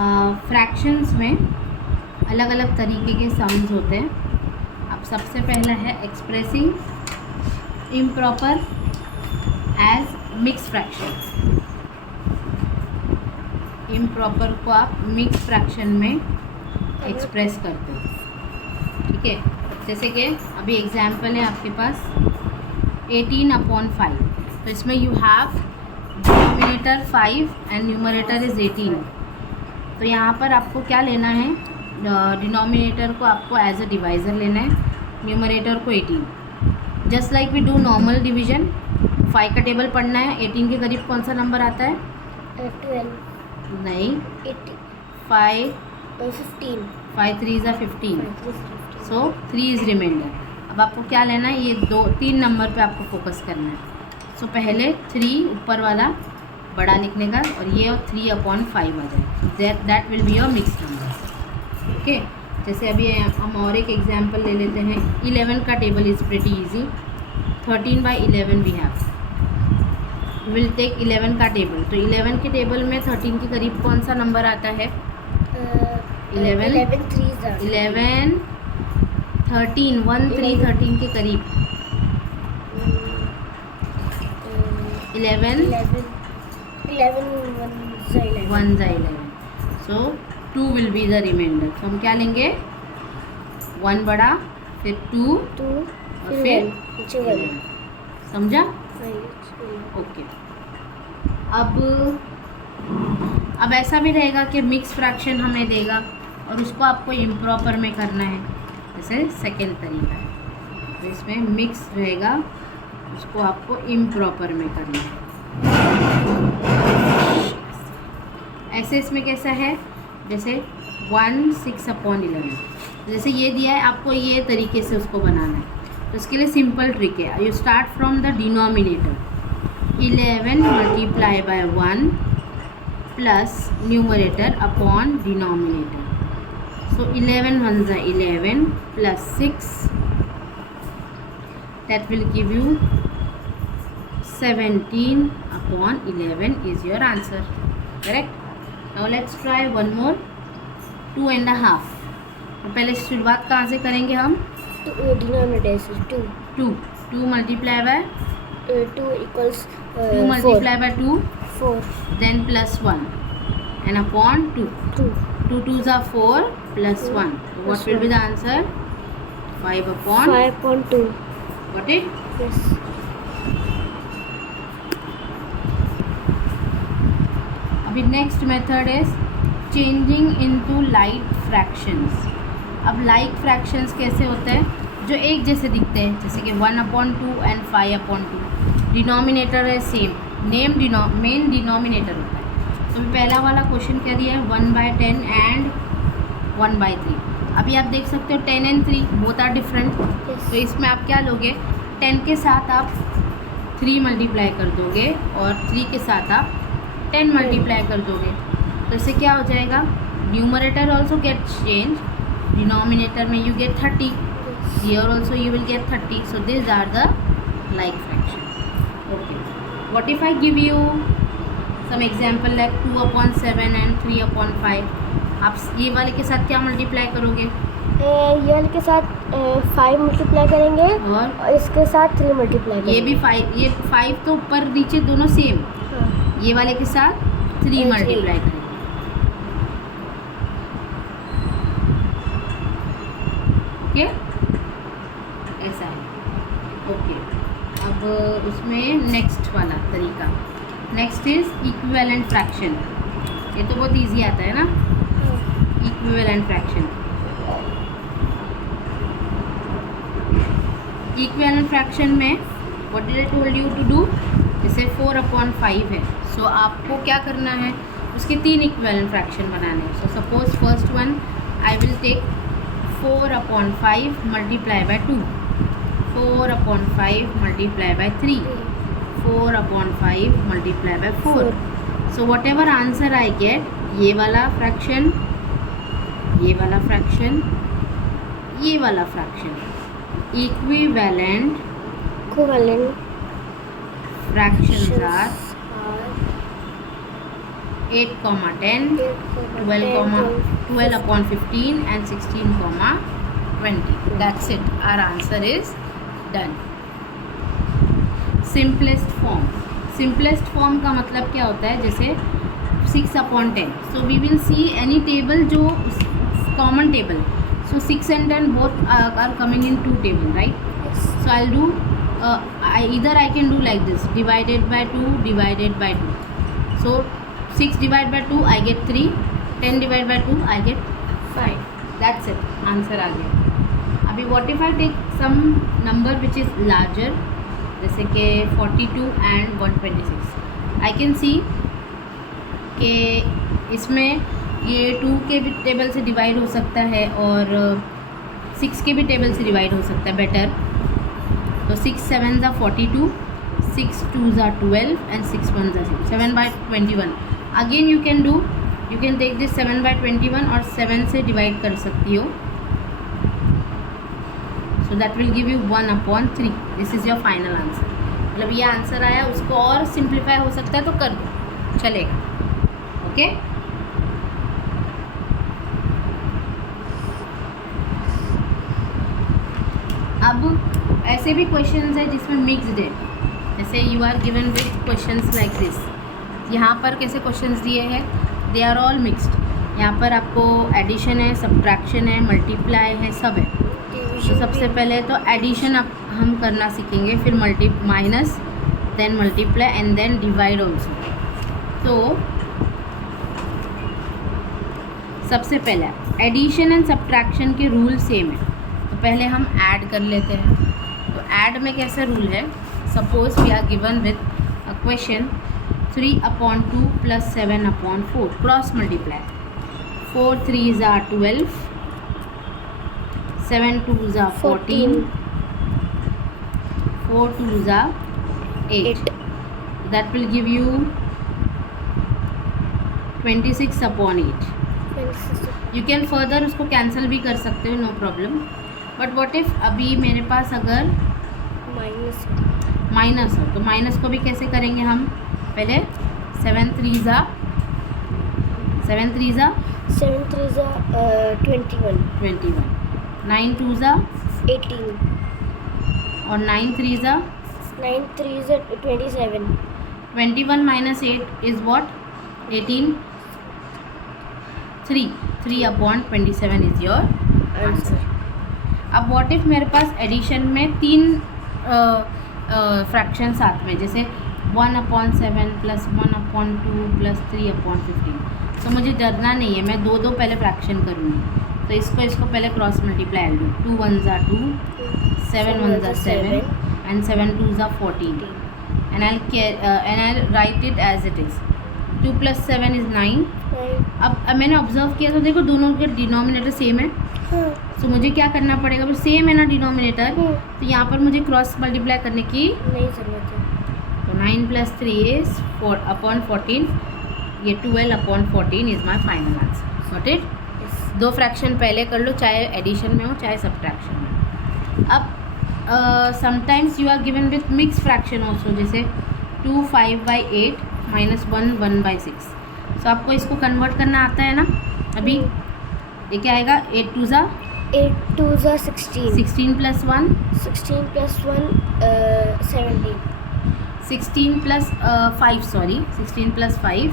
Fractions में अलग अलग तरीके के सम्स होते हैं। अब सबसे पहला है expressing improper as mix fractions. Improper को आप मिक्स फ्रैक्शन में एक्सप्रेस करते हो, ठीक है। जैसे कि अभी एग्जाम्पल है आपके पास 18/5, तो इसमें you have denominator 5 and numerator is 18। तो यहाँ पर आपको क्या लेना है, डिनोमिनेटर को आपको एज अ डिवाइज़र लेना है, न्यूमरेटर को 18। Just like we do normal division. 5 का टेबल पढ़ना है, 18 के करीब कौन सा नंबर आता है? 12 नहीं, 15 5 3 is 15, सो 3 इज़ रिमाइंडर। अब आपको क्या लेना है, ये 2-3 नंबर पे आपको फोकस करना है। सो पहले 3 ऊपर वाला बड़ा लिखने का और ये 3/5 आ जाए, that will be your mix number, okay. जैसे अभी हम और एक एग्जांपल ले लेते हैं। 11 का table is pretty easy. 13/11 we have, will take 11 का टेबल। तो 11 के टेबल में 13 के करीब कौन सा नंबर आता है? 11 13 1 3 13 के करीब 11 1 जा 11, सो 2 विल बी द रिमाइंडर। तो हम क्या लेंगे, 1 बड़ा, फिर 2 और फिर 11। समझा? ओके। अब ऐसा भी रहेगा कि मिक्स फ्रैक्शन हमें देगा और उसको आपको इम्प्रॉपर में करना है, जैसे सेकेंड तरीका है। तो इसमें मिक्स रहेगा, उसको आपको इम्प्रॉपर में करना है। ऐसे इसमें कैसा है, जैसे 1 6/11, जैसे ये दिया है आपको, ये तरीके से उसको बनाना है। तो इसके लिए सिंपल ट्रिक है, you start from the denominator. 11 multiply by 1 plus numerator upon denominator. So 11 1s are 11 plus 6, that will give you 17/11 is your answer, correct? Now let's try one more, 2.5। तो पहले शुरुआत कहाँ से करेंगे हम? डिनोमिनेटर से 2 multiply by 2 equals 2 multiply by 2, 4 then plus 1 and upon 2 2s are 4 plus 1. So what will be the answer? 5/2. Got it? Yes. अभी next method is changing into like fractions. अब लाइक फ्रैक्शंस कैसे होते हैं, जो एक जैसे दिखते हैं, जैसे कि 1/2 एंड 5/2। डिनोमिनेटर है सेम, मेन डिनोमिनेटर होता है। तो पहला वाला क्वेश्चन क्या दिया है, 1/10 एंड 1/3। अभी आप देख सकते हो 10 and 3 बोथ आर डिफरेंट। तो इसमें आप क्या लोगे, 10 के साथ आप 3 मल्टीप्लाई कर दोगे और 3 के साथ आप 10 मल्टीप्लाई कर दोगे। तो इससे क्या हो जाएगा, numerator also get change, denominator में you get 30, here also you will get 30। So this are the like fraction, okay. What if I give you some example like 2/7 and 3/5। आप ये वाले के साथ क्या मल्टीप्लाई करोगे? ये वाले के साथ 5 मल्टीप्लाई करेंगे और इसके साथ 3 मल्टीप्लाई करेंगे। ये भी 5, ये 5 तो ऊपर नीचे दोनों सेम। हाँ। ये वाले के साथ 3 मल्टीप्लाई करेंगे, ओके। ऐसा है, ओके। अब उसमें नेक्स्ट वाला तरीका, नेक्स्ट इज इक्विवेलेंट फ्रैक्शन। ये तो बहुत इजी आता है ना, इक्विवेलेंट फ्रैक्शन। इक्विवेलेंट फ्रैक्शन में what did I told you to do, जैसे 4/5 है, सो आपको क्या करना है, उसके 3 इक्विवेलेंट फ्रैक्शन बनाने हैं। So suppose first one I will take 4/5 multiply by 2, 4/5 multiply by 3, 4/5 multiply by 4। So whatever answer I get, ये वाला फ्रैक्शन, ये वाला फ्रैक्शन, ये वाला fraction, equivalent fractions are 8, 10, 12 upon 15 and 16, 20. That's it. Our answer is done. Simplest form का मतलब क्या होता है, जैसे 6 upon 10. So we will see any table जो common table. So 6 and 10 both are coming in 2 table, right? Yes. So I'll do either I can do like this, divided by 2, divided by 2. So 6 divided by 2 I get 3, 10 divided by 2 I get 5. That's it. Answer आ गया. अभी what if I take some number which is larger, जैसे कि 42 and 126. I can see कि इसमें ये 2 के भी table से डिवाइड हो सकता है और 6 के भी टेबल से डिवाइड हो सकता है बेटर. तो 6 7s are 42, 6 2s are 12 and 6 1s are 6. 7 by 21. Again you can take this 7 by 21 और 7 से डिवाइड कर सकती हो. So that will give you 1 upon 3. This is your final answer. मतलब ये आंसर आया, उसको और सिंप्लीफाई हो सकता है तो कर दो, चलेगा. ओके. अब ऐसे भी क्वेश्चंस है जिसमें मिक्स्ड है, जैसे you are given with questions like this. यहाँ पर कैसे क्वेश्चंस दिए हैं, दे आर ऑल मिक्स्ड. यहाँ पर आपको एडिशन है, सब्ट्रैक्शन है, मल्टीप्लाई है, सब है. तो सबसे पहले तो एडिशन अब हम करना सीखेंगे, फिर minus, then multiply and then divide also. तो सबसे पहले एडिशन एंड सब्ट्रैक्शन के रूल सेम है. तो पहले हम ऐड कर लेते हैं. तो ऐड में कैसा रूल है, suppose we are given with a question 3 upon 2 plus 7 upon 4. Cross multiply. 4 3s are 12, 7 2s are 14, 4 2s are 8. That will give you 26 upon 8. You can further उसको कैंसिल भी कर सकते हो, no problem. But what if अभी मेरे पास अगर minus हो, तो माइनस को भी कैसे करेंगे हम, पहले 7 3s are 21, 9 2s are 18 और 9 3s are 27. 21 minus 8 is what, 18. 3 upon 27 is your answer. अब व्हाट इफ मेरे पास एडिशन में 3 फ्रैक्शन साथ में, जैसे 1 upon 7 plus 1 upon 2 plus 3 upon 15. तो मुझे डरना नहीं है, मैं दो पहले फ्रैक्शन करूँगी. तो इसको पहले क्रॉस मल्टीप्लाई लूँ. 2 1s are 2, 7 1s are 7 and 7 2s are 14. And I'll write it as it is. 2 plus 7 is 9. अब मैंने ऑब्जर्व किया तो देखो दोनों के डिनोमिनेटर सेम है. तो मुझे क्या करना पड़ेगा, फिर सेम है ना डिनोमिनेटर, तो यहाँ पर मुझे क्रॉस मल्टीप्लाई करने की नहीं ज़रूरत है. तो 9 plus 3 is 4 upon 14. ये 12 upon 14 is my final answer. Got it. दो फ्रैक्शन पहले कर लो, चाहे एडिशन में हो चाहे सब्ट्रैक्शन में. अब sometimes you are given with mix fraction also, जैसे 2 5 by 8 minus 1 1 by 6. सो आपको इसको कन्वर्ट करना आता है ना. अभी ये क्या आएगा, 8 2s are 16. 16 plus 1 16 plus 1 17. 16 plus 5, sorry, 16 plus 5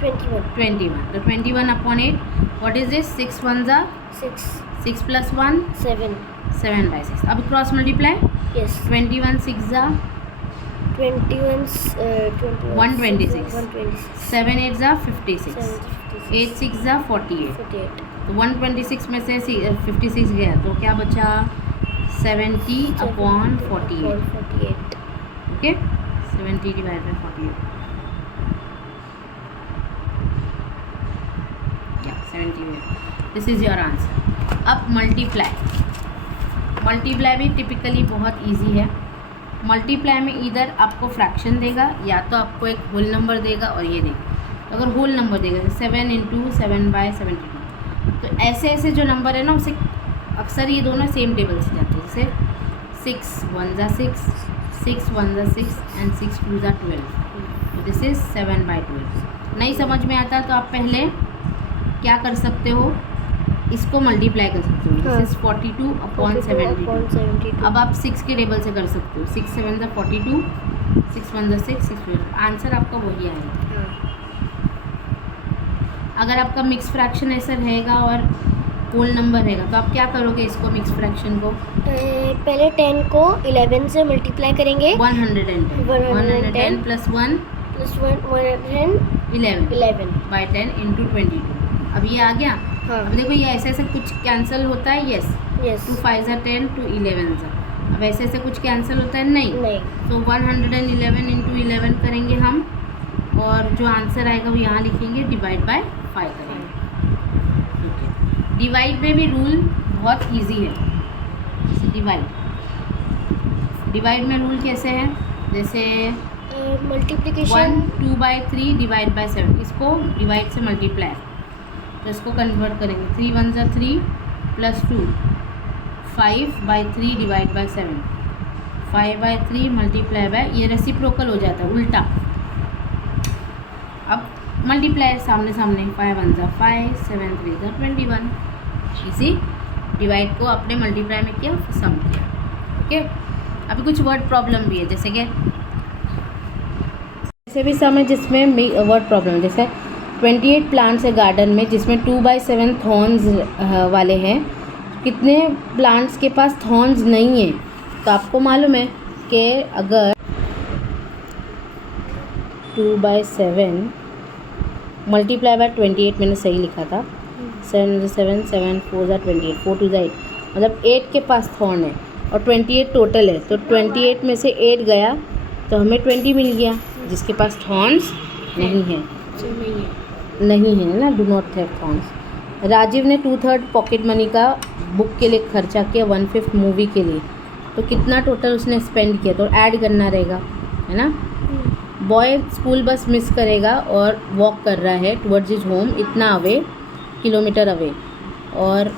21. तो 21 upon 8, what is this, 6 1s are 6. 6 plus 1 7. 7 by 6. अब cross multiply. Yes. 21 6s are 126. 7 8s are 56. 8 6s are 48. तो 126 में से 56 गया, तो क्या बचा, 70 upon 48. Okay, 70 divided by 48. Yeah, 70. This is your answer. अब मल्टीप्लाई भी टिपिकली बहुत इजी है. मल्टीप्लाई में इधर आपको फ्रैक्शन देगा या तो आपको एक होल नंबर देगा और ये देगा. तो अगर होल नंबर देगा 7 into 7 by 72, तो ऐसे जो नंबर है ना उसे अक्सर ये दोनों सेम टेबल से जाते हैं. जैसे 6 1s are 6, 6 1s are 6 and 6 2s are 12. This is 7/12। नहीं समझ में आता तो आप पहले क्या कर सकते हो, इसको मल्टीप्लाई कर सकते हो। This is 42/72। अब आप 6 के टेबल से कर सकते हो। 6 7 ज़ा 42, 6 1 ज़ा 6, 6 2। आंसर आपका वही आएगा। अगर आपका मिक्स फ्रैक्शन ऐसा रहेगा और होल नंबर रहेगा तो आप क्या करोगे इसको, मिक्स फ्रैक्शन को? पहले 10 को 11 से मल्टीप्लाई करेंगे। 110 प्लस 1 प्लस 111 11/10 इंटू 22। अब ये आ गया। हाँ। अब देखो ये ऐसे ऐसे कुछ कैंसिल होता है, यस। 2 5 ज़ा 10, 2 11 ज़ा। अब ऐसे ऐसे कुछ कैंसिल होता है, नहीं। तो 111 इंटू 11 करेंगे हम, और जो आंसर आएगा वो यहाँ लिखेंगे, डिवाइड बाय 5 करेंगे। ठीक है। डिवाइड में भी रूल बहुत इजी है। जैसे डिवाइड में रूल कैसे है, जैसे मल्टीप्लिकेशन 1/2/3 डिवाइड बाय 7। इसको डिवाइड से मल्टीप्लाई, तो इसको कन्वर्ट करेंगे। 3 1 ज़ा 3 plus 2, 5/3 divide by 7। 5/3 multiply by, ये रेसिप्रोकल हो जाता है, उल्टा। अब मल्टीप्लाई सामने सामने, 5 1 ज़ा 5, 7 3 ज़ा 21। इसी डिवाइड को आपने मल्टीप्लाई में किया, सम किया। ओके। अभी कुछ वर्ड प्रॉब्लम भी है, जैसे कि ऐसे भी सम है जिसमें वर्ड प्रॉब्लम, जैसे 28 प्लांट्स है गार्डन में जिसमें 2/7 थॉर्न्स वाले हैं। कितने प्लांट्स के पास थॉर्न्स नहीं है? तो आपको मालूम है कि अगर 2/7 मल्टीप्लाई बाय 28, मैंने सही लिखा था, 7 7 7 4 ज़ा 28, 4 2 ज़ा 8, मतलब 8 के पास थॉर्न है और 28 टोटल है। तो 28 में से 8 गया तो हमें 20 मिल गया, जिसके पास थॉर्न्स नहीं है। नहीं है ना, do not have thorns. Rajiv ने 2/3 पॉकेट मनी का बुक के लिए खर्चा किया, 1/5 मूवी के लिए। तो कितना टोटल उसने स्पेंड किया, तो ऐड करना रहेगा, है ना। बॉय स्कूल बस मिस करेगा और वॉक कर रहा है टुवर्ड्स हिज होम, इतना अवे, किलोमीटर अवे, और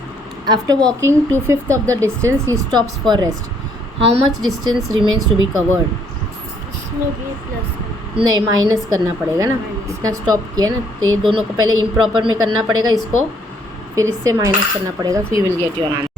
after walking 2/5 of the distance he stops for rest. How much distance remains to be covered? इसमें भी प्लस नहीं, माइनस करना पड़ेगा ना, इतना स्टॉप किया ना, तो ये दोनों को पहले इम्प्रॉपर में करना पड़ेगा, इसको फिर इससे माइनस करना पड़ेगा, so you will get your answer.